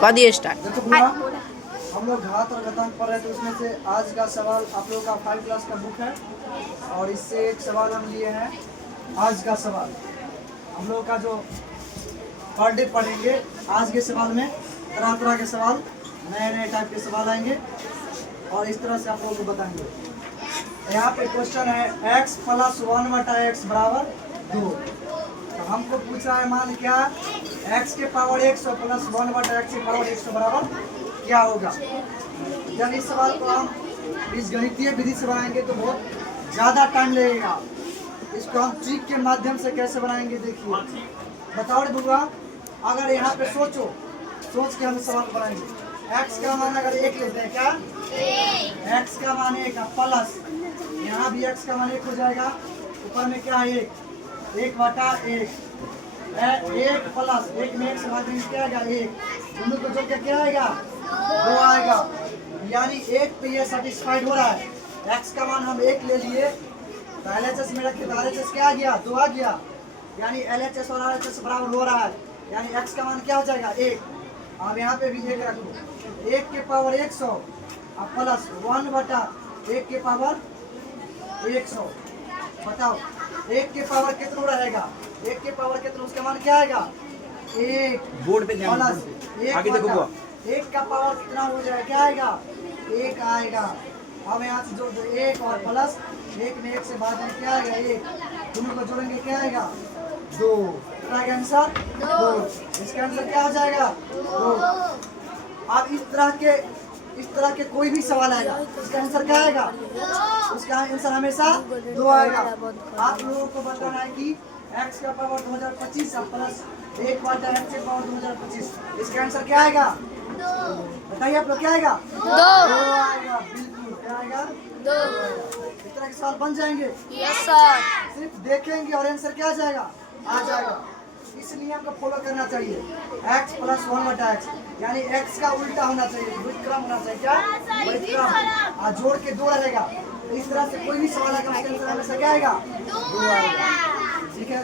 कर दिए स्टार्ट। देखो बुआ, हम लोग घात और घातांक पढ़ रहे थे, उसमें से आज का सवाल आप लोगों का 5 क्लास का बुक है और इससे एक सवाल हम लिए हैं। आज का सवाल हम लोगों का जो पर डे पढ़ेंगे, आज के सवाल में तरह तरह के सवाल, नए नए टाइप के सवाल आएंगे और इस तरह से आप लोगों को बताएंगे। यहाँ पे क्वेश्चन है x + 1/x बराबर 2। तो हमको पूछा है मान क्या x के पावर 100 + 1/x के पावर 100 बराबर क्या होगा। जब इस सवाल को हम इस गणितीय विधि से बनाएंगे तो बहुत ज़्यादा टाइम लगेगा। इसको हम ट्रिक के माध्यम से कैसे बनाएंगे देखिए। बताओ रे बुआ, अगर यहाँ पे सोच के हम सवाल बनाएंगे। x का मान अगर 1 लेते हैं, क्या x का मान 1 प्लस यहाँ भी x का मान 1 हो जाएगा, ऊपर में क्या है 1/1 1 प्लस 1 में 1 से भाग देंगे क्या आएगा 1, दोनों को जोड़ के क्या आएगा 2 आएगा। यानी 1 पे ये सेटिस्फाइड हो रहा है। x का मान हम 1 ले लिए तो LHS में रखे तो RHS क्या आ गया 2 आ गया, यानी LHS और RHS बराबर हो रहा है, यानी x का मान क्या हो जाएगा 1। अब यहाँ पे भी 1 रखो, 1 के पावर 100 और प्लस 1/1 के पावर 100। बताओ 1 के पावर कितना रहेगा, 1 के पावर कितना, उसका मान क्या आएगा 1 बोर्ड पे ध्यान प्लस दो। आगे देखो बुआ, 1 का पावर कितना हो जाएगा, क्या आएगा 1 आएगा। अब यहाँ से जोड़ दो 1 और प्लस 1 में 1 से भाग देंगे क्या आएगा 1, दोनों को जोड़ेंगे क्या आएगा 2। कितना आएगा आंसर 2। इसका आंसर क्या हो जाएगा 2। अब इस तरह के कोई भी सवाल आएगा, इसका आंसर क्या आएगा, उसका आंसर हमेशा 2 आएगा। आप लोगों को बताना है कि x का पावर 2025 प्लस 1/x के पावर 2025, इसका आंसर क्या आएगा बताइए आप लोग, क्या आएगा 2 आएगा। बिल्कुल क्या आएगा 2। इस तरह के सवाल बन जाएंगे, यस सर। सिर्फ देखेंगे और आंसर क्या आ जाएगा आ जाएगा। इसलिए आपको फॉलो करना चाहिए x + 1/x, यानी x का उल्टा होना चाहिए, व्युत्क्रम होना चाहिए, क्या व्युत्क्रम, और जोड़ के 2 रहेगा। इस तरह से कोई भी सवाल आएगा उसका आंसर हमेशा क्या आएगा 2 आएगा। ठीक है।